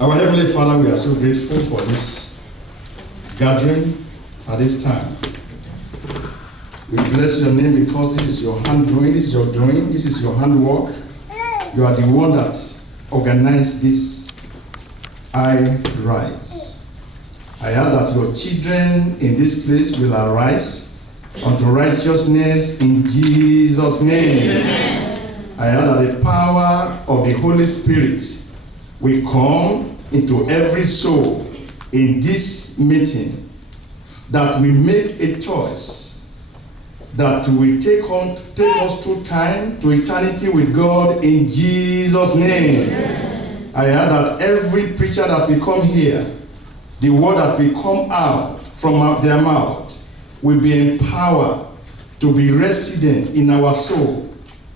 Our Heavenly Father, we are so grateful for this gathering at this time. We bless your name because this is your hand doing, this is your doing, this is your handwork. You are the one that organized this I rise. I ask that your children in this place will arise unto righteousness in Jesus' name. Amen. I ask that the power of the Holy Spirit will come into every soul in this meeting, that we make a choice, that we take us through time to eternity with God in Jesus' name. Amen. I ask that every preacher that will come here, the word that will come out from their mouth will be empowered to be resident in our soul,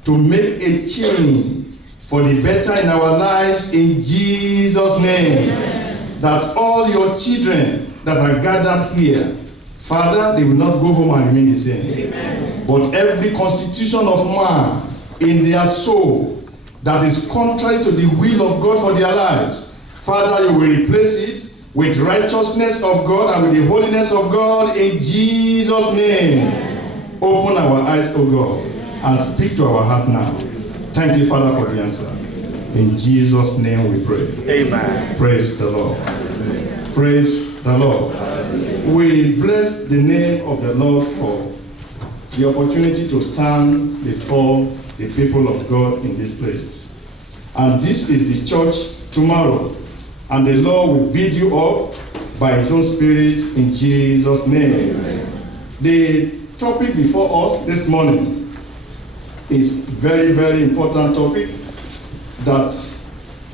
to make a change for the better in our lives in Jesus' name. Amen. That all your children that are gathered here, Father, they will not go home and remain the same. Amen. But every constitution of man in their soul that is contrary to the will of God for their lives, Father, you will replace it with righteousness of God and with the holiness of God in Jesus' name. Amen. Open our eyes, O God, and speak to our heart now. Thank you, Father, for the answer. In Jesus' name we pray. Amen. Praise the Lord. Amen. Praise the Lord. Amen. We bless the name of the Lord for the opportunity to stand before the people of God in this place. And this is the church tomorrow. And the Lord will build you up by His own Spirit in Jesus' name. Amen. The topic before us this morning is very, very important topic, that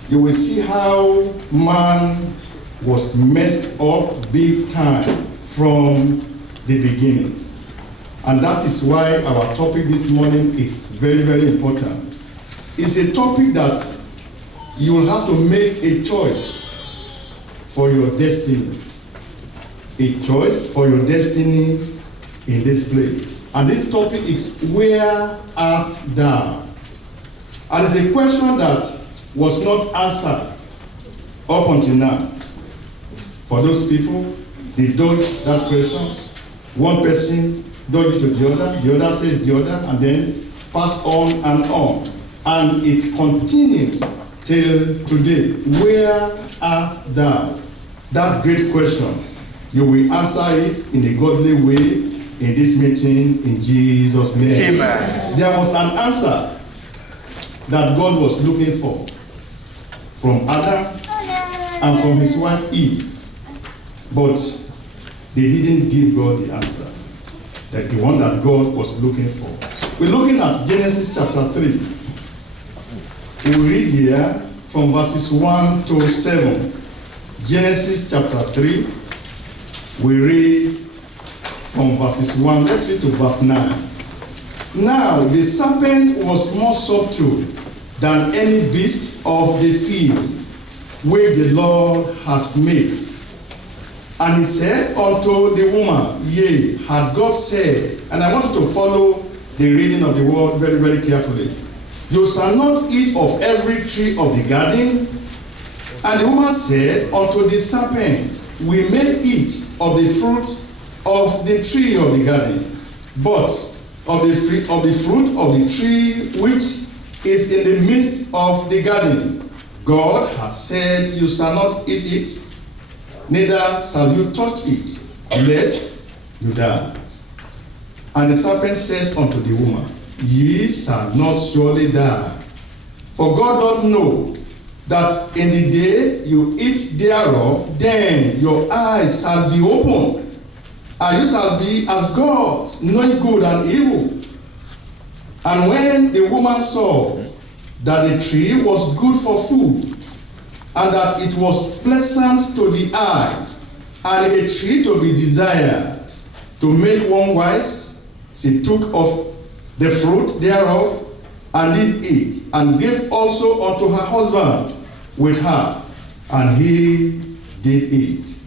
you will see how man was messed up big time from the beginning. And that is why our topic this morning is very, very important. It's a topic that you will have to make a choice for your destiny. A choice for your destiny in this place. And this topic is, where art thou? And it's a question that was not answered up until now. For those people, they dodge that question. One person dodge it to the other says the other, and then pass on and on. And it continues till today. Where art thou? That great question, you will answer it in a godly way in this meeting in Jesus' name. Amen. There was an answer that God was looking for from Adam and from his wife Eve, but they didn't give God the answer, that the one that God was looking for. We're looking at Genesis chapter 3. We read here from verses 1 to 7. Genesis chapter 3, we read from verses 1, let's read to verse 9. Now the serpent was more subtle than any beast of the field which the Lord has made. And he said unto the woman, yea, had God said, and I want you to follow the reading of the word very, very carefully. You shall not eat of every tree of the garden. And the woman said unto the serpent, we may eat of the fruit of the tree of the garden, but of the fruit of the tree which is in the midst of the garden, God has said, you shall not eat it, neither shall you touch it, lest you die. And the serpent said unto the woman, ye shall not surely die. For God doth know that in the day you eat thereof, then your eyes shall be opened, and you shall be as gods, knowing good and evil. And when the woman saw that the tree was good for food, and that it was pleasant to the eyes, and a tree to be desired, to make one wise, she took of the fruit thereof, and did eat, and gave also unto her husband with her, and he did eat.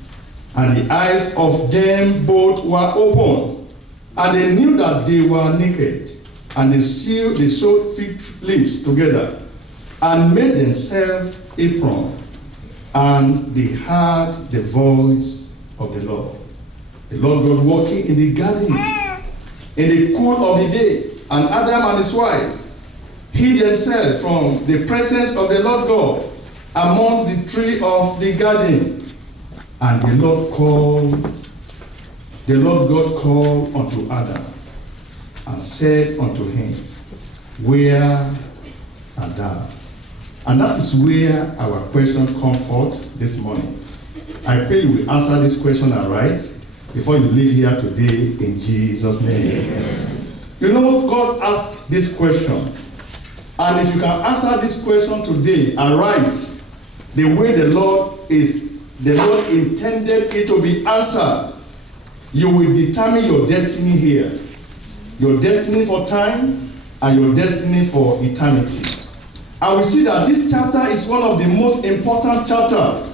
And the eyes of them both were open, and they knew that they were naked, and they sewed fig leaves together, and made themselves apron, and they heard the voice of the Lord. The Lord God walking in the garden in the cool of the day, and Adam and his wife hid themselves from the presence of the Lord God amongst the tree of the garden. And the Lord God called unto Adam and said unto him, Where art thou? And that is where our question comes forth this morning. I pray you will answer this question aright before you leave here today in Jesus' name. Amen. You know, God asked this question. And if you can answer this question today aright, the way the Lord intended it to be answered, you will determine your destiny here. Your destiny for time and your destiny for eternity. And we see that this chapter is one of the most important chapters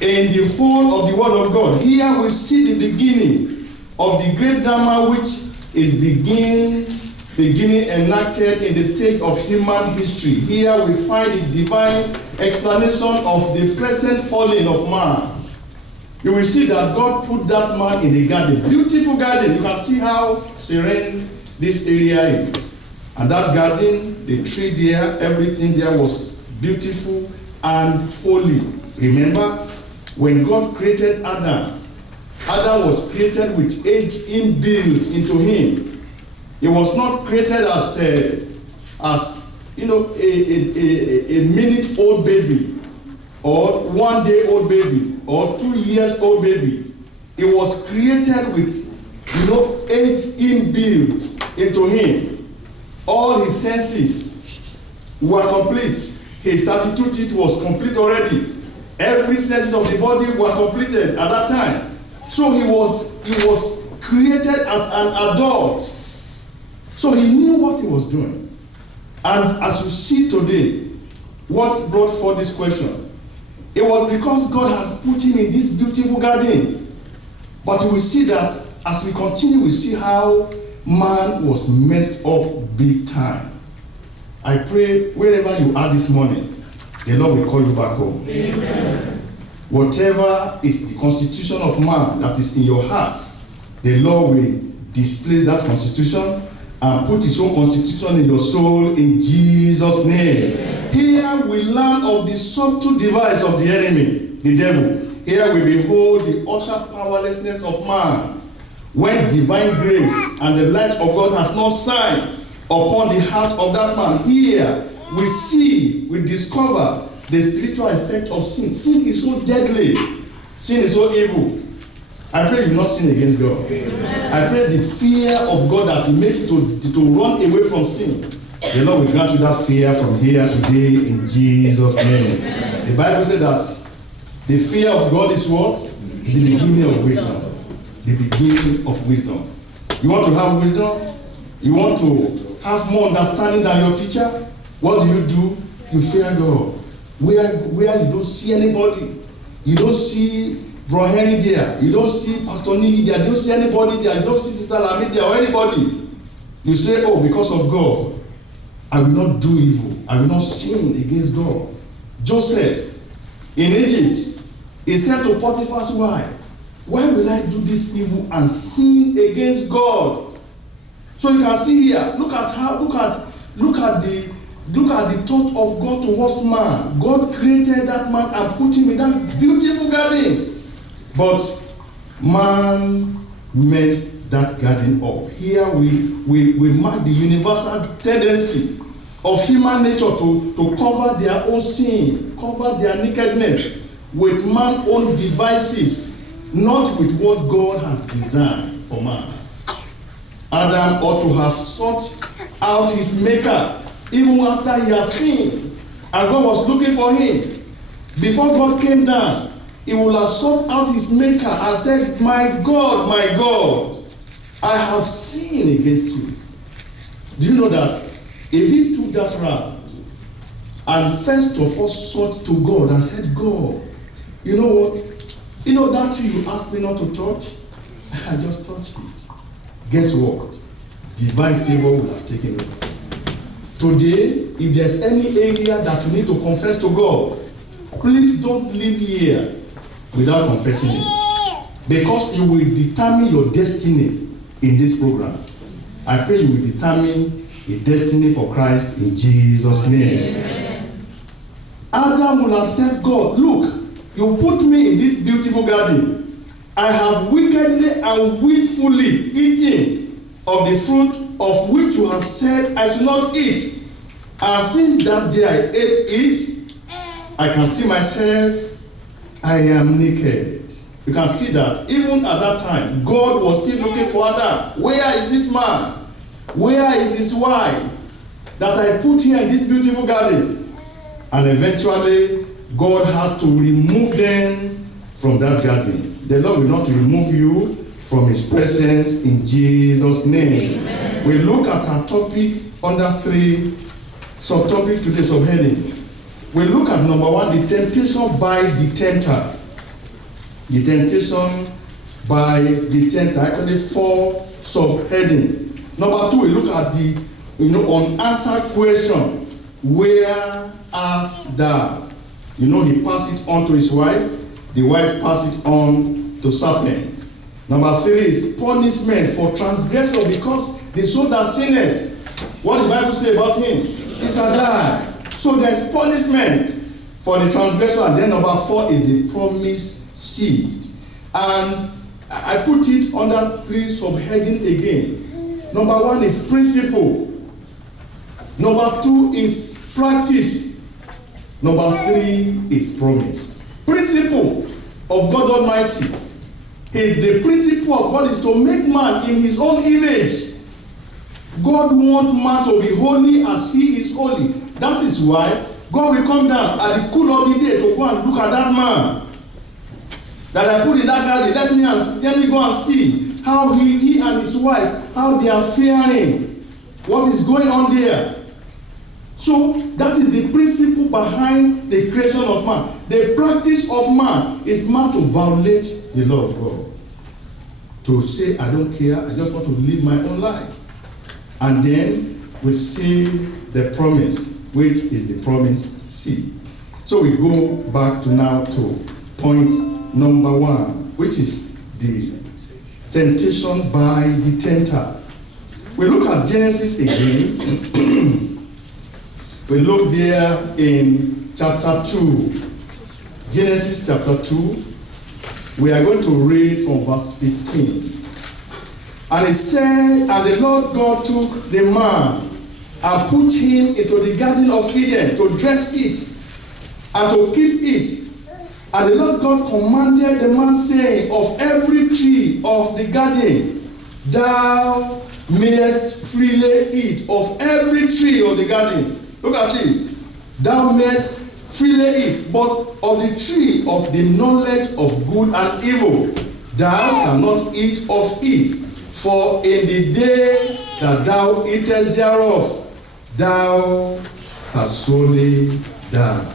in the whole of the Word of God. Here we see the beginning of the great drama which is beginning enacted in the stage of human history. Here we find the divine explanation of the present falling of man. You will see that God put that man in the garden, beautiful garden. You can see how serene this area is. And that garden, the tree there, everything there was beautiful and holy. Remember, when God created Adam, Adam was created with age inbuilt into him. He was not created as a minute-old baby, or 1 day old baby, or 2 years old baby. He was created with, age inbuilt into him. All his senses were complete. His 32 teeth was complete already. Every sense of the body were completed at that time. So he was created as an adult. So he knew what he was doing. And as you see today, what brought forth this question? It was because God has put him in this beautiful garden. But we will see that as we continue, we see how man was messed up big time. I pray wherever you are this morning, the Lord will call you back home. Amen. Whatever is the constitution of man that is in your heart, the Lord will display that constitution and put his own constitution in your soul in Jesus' name. Amen. Here we learn of the subtle device of the enemy, the devil. Here we behold the utter powerlessness of man when divine grace and the light of God has not shined upon the heart of that man. Here we discover the spiritual effect of sin. Sin is so deadly. Sin is so evil. I pray you will not sin against God. Amen. I pray the fear of God that will make you to run away from sin. The Lord will grant you that fear from here today in Jesus' name. Amen. The Bible said that the fear of God is what? The beginning of wisdom. The beginning of wisdom. You want to have wisdom? You want to have more understanding than your teacher? What do? You fear God. Where you don't see anybody. You don't see Bro Henry there. You don't see Pastor Nini there. You don't see anybody there. You don't see Sister Lami there or anybody. You say, oh, because of God, I will not do evil. I will not sin against God. Joseph in Egypt, he said to Potiphar's wife, why will I do this evil and sin against God? So you can see here, look at the thought of God towards man. God created that man and put him in that beautiful garden. But man messed that garden up. Here we mark the universal tendency of human nature to cover their own sin, cover their nakedness with man's own devices, not with what God has designed for man. Adam ought to have sought out his maker even after he has sinned, and God was looking for him. Before God came down, he would have sought out his maker and said, my God, I have sinned against you. Do you know that if he took that route and first of all sought to God and said, God, you know what? You know that tree you asked me not to touch? I just touched it. Guess what? Divine favor would have taken over. Today, if there's any area that you need to confess to God, please don't leave here without confessing it. Because you will determine your destiny in this program. I pray you will determine a destiny for Christ in Jesus' name. Amen. Adam will have said, God, look, you put me in this beautiful garden. I have wickedly and willfully eaten of the fruit of which you have said I should not eat. And since that day I ate it, I can see myself, I am naked. You can see that even at that time, God was still looking for Adam. Where is this man? Where is his wife that I put here in this beautiful garden? And eventually, God has to remove them from that garden. The Lord will not remove you from his presence in Jesus' name. Amen. We look at our topic under 3 subtopics today, subheadings. We look at number 1, the temptation by the tempter. The temptation by the tempter. Actually 4 subheadings. Number 2, we look at the unanswered question. Where art thou? He passed it on to his wife. The wife passed it on to serpent. Number 3 is punishment for transgressor because the soul that sinned. What the Bible say about him? He shall die. So there's punishment for the transgressor. And then number 4 is the promised seed. And I put it under 3 subheading again. Number 1 is principle. Number 2 is practice. Number 3 is promise. Principle of God Almighty. The principle of God is to make man in his own image. God wants man to be holy as he is holy. That is why God will come down at the cool of the day to go and look at that man that I put in that garden. Let me go and see how he and his wife, how they are faring, what is going on there. So that is the principle behind the creation of man. The practice of man is man to violate the law of God. To say, I don't care, I just want to live my own life. And then we see the promise, which is the promised seed. So we go back to now to point number 1, which is the temptation by the tempter. We look at Genesis again. We look there in chapter 2. Genesis chapter 2. We are going to read from verse 15. And it said, and the Lord God took the man and put him into the garden of Eden to dress it and to keep it. And the Lord God commanded the man, saying, of every tree of the garden thou mayest freely eat, of every tree of the garden. Look at it. Thou mayest freely eat, but of the tree of the knowledge of good and evil thou shalt not eat of it, for in the day that thou eatest thereof thou shalt surely die.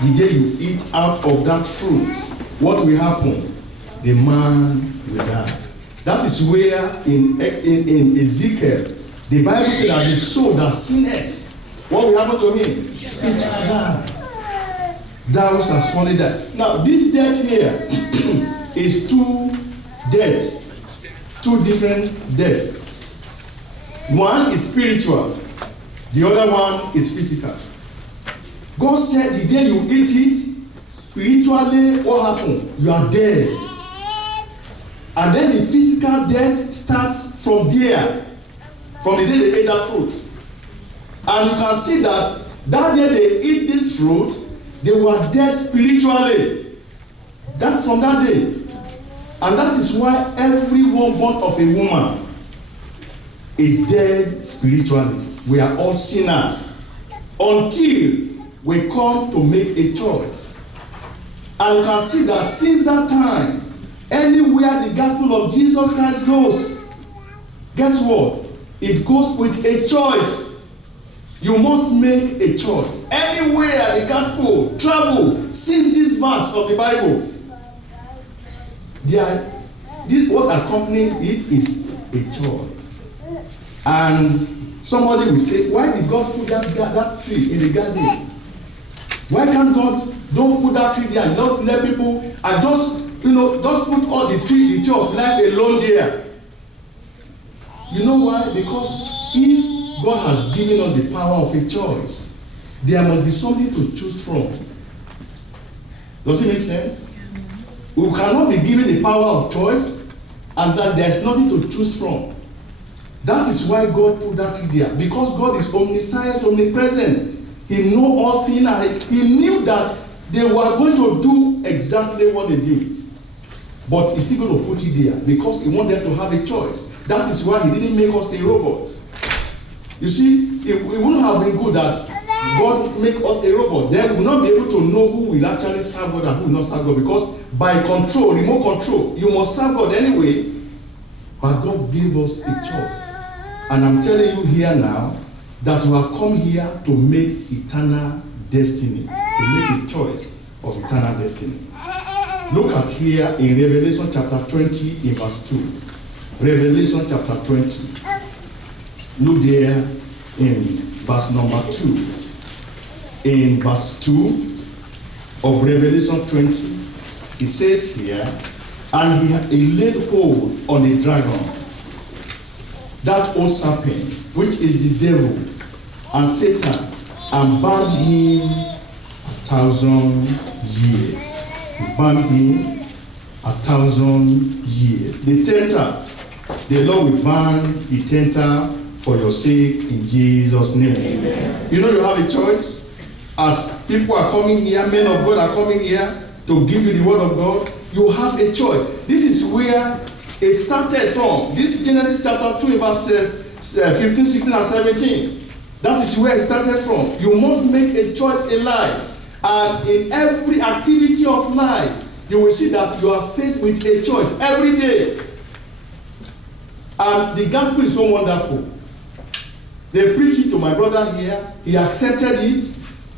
The day you eat out of that fruit, what will happen? The man will die. That is where in Ezekiel, the Bible says that the soul that sinneth, what will happen to him? It shall die. Thou shalt surely die. Now, this death here is 2 deaths, 2 different deaths. One is spiritual, the other one is physical. God said the day you eat it, spiritually, what happened? You are dead. And then the physical death starts from there, from the day they ate that fruit. And you can see that day they eat this fruit, they were dead spiritually. That from that day. And that is why everyone born of a woman is dead spiritually. We are all sinners until we come to make a choice. And you can see that since that time, anywhere the gospel of Jesus Christ goes, guess what? It goes with a choice. You must make a choice. Anywhere the gospel travel, since this verse of the Bible, what accompanying it is a choice. And Somebody will say, why did God put that tree in the garden? Why can't God don't put that tree there and not let people and just put all the tree of life alone there? You know why? Because if God has given us the power of a choice, there must be something to choose from. Does it make sense? We cannot be given the power of choice and that there is nothing to choose from. That is why God put that there. Because God is omniscient, omnipresent. He knows all things, and he knew that they were going to do exactly what they did. But he's still going to put it there because he wants them to have a choice. That is why he didn't make us a robot. You see, it wouldn't have been good that God make us a robot. Then we will not be able to know who will actually serve God and who will not serve God. Because by control, remote control, you must serve God anyway. But God gave us a choice. And I'm telling you here now that we have come here to make eternal destiny. To make a choice of eternal destiny. Look at here in Revelation chapter 20 in verse 2. Revelation chapter 20. Look there in verse number 2. In verse 2 of Revelation 20, it says here, and he laid hold on the dragon, that old serpent, which is the devil and Satan, and bound him 1,000 years. He bound him 1,000 years. The tempter, the Lord will bind the tempter for your sake in Jesus' name. Amen. You know you have a choice. As people are coming here, men of God are coming here to give you the word of God, you have a choice. This is where it started from. This is Genesis chapter 2, verse 15, 16, and 17. That is where it started from. You must make a choice in life. And in every activity of life, you will see that you are faced with a choice every day. And the gospel is so wonderful. They preached it to my brother here. He accepted it.